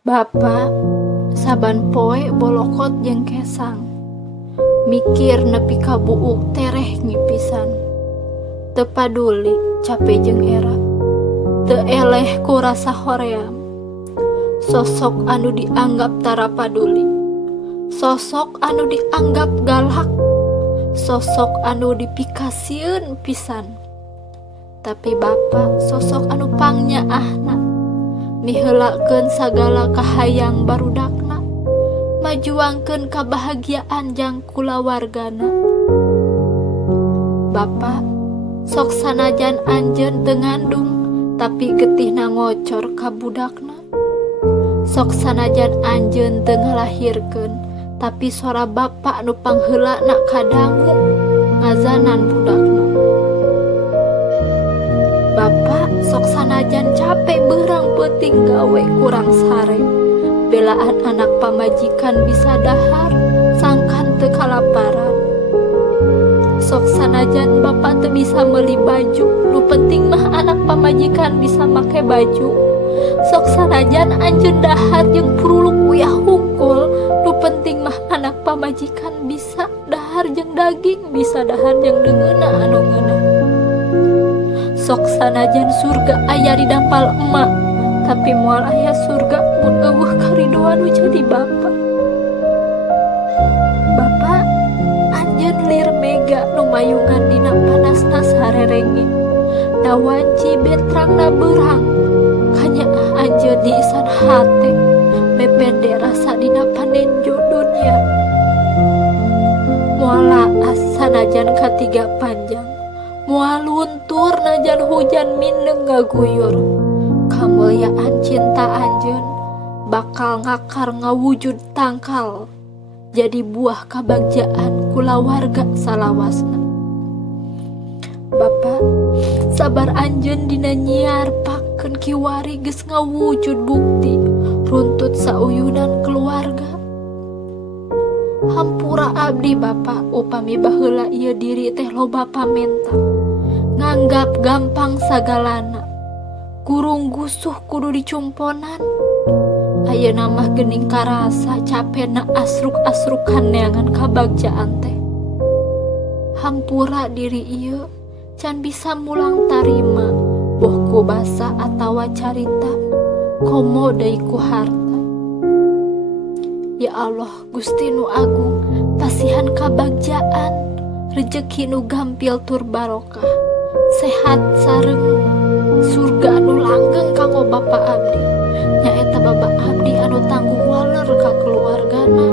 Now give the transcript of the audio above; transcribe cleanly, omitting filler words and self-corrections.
Bapa saban poe bolokot jeung kesang, mikir nepi ka buuk tereh ngipisan. Teu paduli capek jeung era, teu eleh ku rasa hoream. Sosok anu dianggap tara paduli, sosok anu dianggap galak, sosok anu dipikasieun pisan. Tapi Bapa sosok anu pangnyaahna, miheulakeun sagala kahayang barudakna, majuangkeun kabahagiaan jang kulawargana. Bapa sok sanajan anjeun teu ngandung, tapi getihna ngocor ka budakna. Sok sanajan anjeun teu ngalahirkeun, tapi sora Bapa nu pangheulana kadangu ngazanan budakna. Bapa sok sanajan capek beurang peuting gawe kurang sare, belaan anak pamajikan bisa dahar, sangkan teu kalaparan. Sok sanajan Bapa teu bisa meuli baju, nu penting mah anak pamajikan bisa make baju. Sok sanajan anjeun dahar jeung puruluk uyah hungkul, nu penting mah anak pamajikan bisa dahar jeung daging, bisa dahar jeung deungeuna anu ngeunah. Sok sanajan surga aya di dampal emak, tapi moal aya surga mun eueuh karidoan nu jadi Bapa. Bapa anjeun lir mega nu mayungan dina panasna sarerenge, da wanci betrangna beurang, kanyaah anjeun diisan hate, mepende rasa dina panenjo dunya. Moal laas sanajan katiga panjang, moal luntur najan hujan mindeng ngaguyur, kamuliaan cinta anjeun bakal ngakar ngawujud tangkal, jadi buah kabagjaan kulawarga salawasna. Bapa sabar anjeun dina nyiar pakeun kiwari geus ngawujud bukti runtut sauyunan keluarga. Hampura abdi Bapa upami baheula ieu diri teh loba pamenta, nganggap gampang sagalana, gurung gusuh kudu dicumponan. Ayeuna mah geuning karasa capena asruk-asrukan neangan kabagjaan teh. Hampura diri ieu can bisa mulang tarima, boh ku basa atawa carita, komo deui ku harta. Ya Allah Gusti nu agung, pasihan kabagjaan, rejeki nu gampil tur barokah, sehat sareng surga anu langgeng kanggo Bapa abdi, nyaeta Bapa abdi anu tanggung waler ka keluargana,